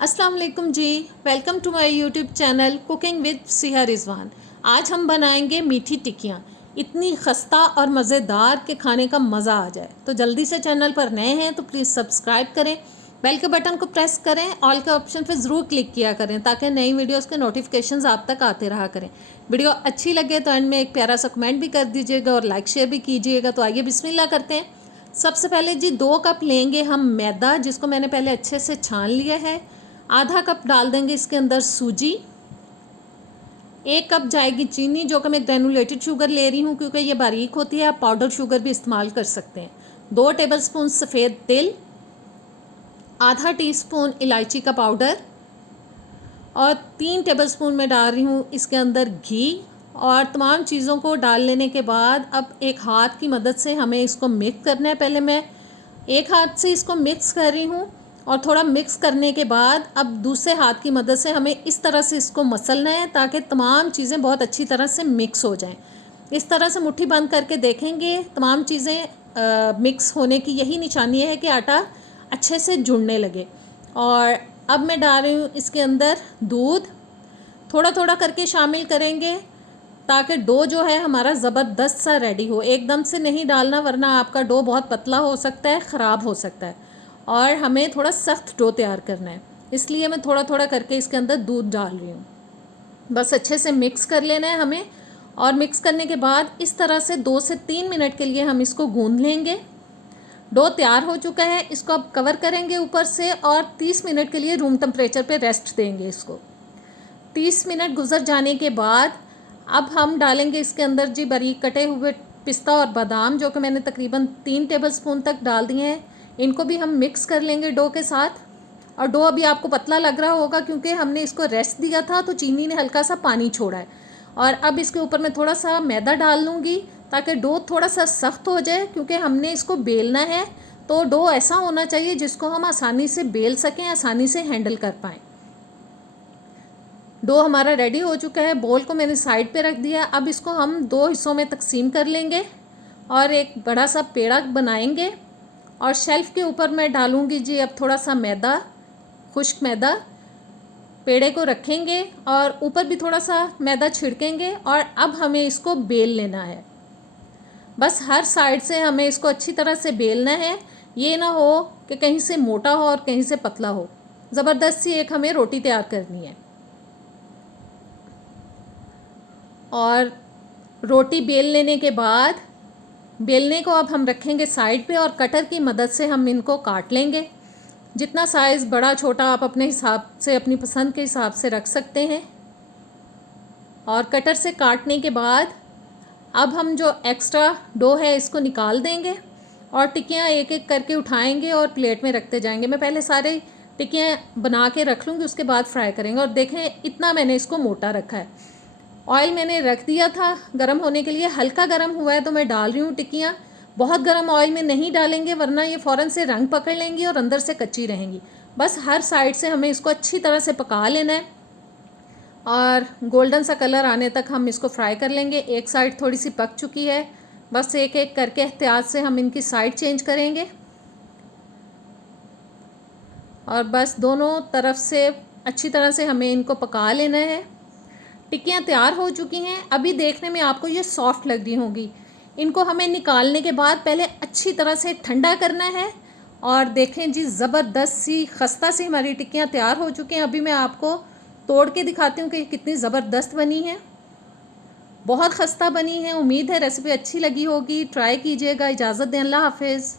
अस्सलाम वालेकुम ji. Welcome to my YouTube channel cooking with Siha Rizwan. आज हम बनाएंगे मीठी टिक्कियाँ। इतनी खस्ता और मज़ेदार के खाने का मज़ा आ जाए। तो जल्दी से चैनल पर नए हैं तो प्लीज़ सब्सक्राइब करें, बेल के बटन को प्रेस करें, ऑल के ऑप्शन पर ज़रूर क्लिक किया करें ताकि नई वीडियोस के नोटिफिकेशंस आप तक आते रहा करें। वीडियो अच्छी लगे तो एंड में एक प्यारा सा कमेंट भी कर दीजिएगा और लाइक शेयर भी कीजिएगा। तो आइए बिस्मिल्लाह करते हैं। सबसे पहले जी 2 कप लेंगे हम मैदा, जिसको मैंने पहले अच्छे से छान लिया है। आधा कप डाल देंगे इसके अंदर सूजी। 1 कप जाएगी चीनी, जो कि मैं ग्रेनुलेटेड शुगर ले रही हूँ क्योंकि ये बारीक होती है। आप पाउडर शुगर भी इस्तेमाल कर सकते हैं। 2 टेबलस्पून सफ़ेद तिल, आधा टीस्पून इलायची का पाउडर और 3 टेबलस्पून मैं डाल रही हूँ इसके अंदर घी। और तमाम चीज़ों को डाल लेने के बाद अब एक हाथ की मदद से हमें इसको मिक्स करना है। पहले मैं एक हाथ से इसको मिक्स कर रही हूँ और थोड़ा मिक्स करने के बाद अब दूसरे हाथ की मदद से हमें इस तरह से इसको मसलना है ताकि तमाम चीज़ें बहुत अच्छी तरह से मिक्स हो जाएं। इस तरह से मुट्ठी बंद करके देखेंगे तमाम चीज़ें मिक्स होने की यही निशानी है कि आटा अच्छे से जुड़ने लगे। और अब मैं डाल रही हूँ इसके अंदर दूध। थोड़ा थोड़ा करके शामिल करेंगे ताकि डो जो है हमारा ज़बरदस्त सा रेडी हो। एकदम से नहीं डालना वरना आपका डो बहुत पतला हो सकता है, ख़राब हो सकता है। और हमें थोड़ा सख्त डो तैयार करना है, इसलिए मैं थोड़ा थोड़ा करके इसके अंदर दूध डाल रही हूँ। बस अच्छे से मिक्स कर लेना है हमें। और मिक्स करने के बाद इस तरह से 2 से 3 मिनट के लिए हम इसको गूंद लेंगे। डो तैयार हो चुका है, इसको अब कवर करेंगे ऊपर से और 30 मिनट के लिए रूम टेम्परेचर पे रेस्ट देंगे इसको। 30 मिनट गुजर जाने के बाद अब हम डालेंगे इसके अंदर जी बारीक कटे हुए पिस्ता और बादाम, जो कि मैंने तकरीबन 3 टेबलस्पून तक डाल दिए हैं। इनको भी हम मिक्स कर लेंगे डो के साथ। और डो अभी आपको पतला लग रहा होगा क्योंकि हमने इसको रेस्ट दिया था तो चीनी ने हल्का सा पानी छोड़ा है। और अब इसके ऊपर मैं थोड़ा सा मैदा डाल लूँगी ताकि डो थोड़ा सा सख्त हो जाए, क्योंकि हमने इसको बेलना है। तो डो ऐसा होना चाहिए जिसको हम आसानी से बेल सकें, आसानी से हैंडल कर पाएँ। डो हमारा रेडी हो चुका है। बोल को मैंने साइड पे रख दिया। अब इसको हम 2 हिस्सों में तकसीम कर लेंगे और एक बड़ा सा पेड़ा बनाएंगे। और शेल्फ़ के ऊपर मैं डालूँगी जी अब थोड़ा सा मैदा, खुश्क मैदा। पेड़े को रखेंगे और ऊपर भी थोड़ा सा मैदा छिड़केंगे और अब हमें इसको बेल लेना है। बस हर साइड से हमें इसको अच्छी तरह से बेलना है। ये ना हो कि कहीं से मोटा हो और कहीं से पतला हो। ज़बरदस्त सी एक हमें रोटी तैयार करनी है। और रोटी बेल लेने के बाद बेलने को अब हम रखेंगे साइड पे और कटर की मदद से हम इनको काट लेंगे। जितना साइज़ बड़ा छोटा आप अपने हिसाब से, अपनी पसंद के हिसाब से रख सकते हैं। और कटर से काटने के बाद अब हम जो एक्स्ट्रा डो है इसको निकाल देंगे और टिक्कियाँ एक एक करके उठाएंगे और प्लेट में रखते जाएंगे। मैं पहले सारे टिक्कियाँ बना के रख लूँगी, उसके बाद फ्राई करेंगे। और देखें इतना मैंने इसको मोटा रखा है। ऑयल मैंने रख दिया था गरम होने के लिए, हल्का गरम हुआ है तो मैं डाल रही हूँ टिक्कियाँ। बहुत गरम ऑयल में नहीं डालेंगे वरना ये फ़ौरन से रंग पकड़ लेंगी और अंदर से कच्ची रहेंगी। बस हर साइड से हमें इसको अच्छी तरह से पका लेना है और गोल्डन सा कलर आने तक हम इसको फ्राई कर लेंगे। एक साइड थोड़ी सी पक चुकी है, बस एक एक करके एहतियात से हम इनकी साइड चेंज करेंगे। और बस दोनों तरफ से अच्छी तरह से हमें इनको पका लेना है। टिक्कियाँ तैयार हो चुकी हैं। अभी देखने में आपको ये सॉफ्ट लग रही होंगी। इनको हमें निकालने के बाद पहले अच्छी तरह से ठंडा करना है। और देखें जी ज़बरदस्त सी खस्ता सी हमारी टिक्कियाँ तैयार हो चुकी हैं। अभी मैं आपको तोड़ के दिखाती हूँ कि कितनी ज़बरदस्त बनी है। बहुत खस्ता बनी है। उम्मीद है रेसिपी अच्छी लगी होगी, ट्राई कीजिएगा। इजाज़त दें, अल्लाह हाफिज़।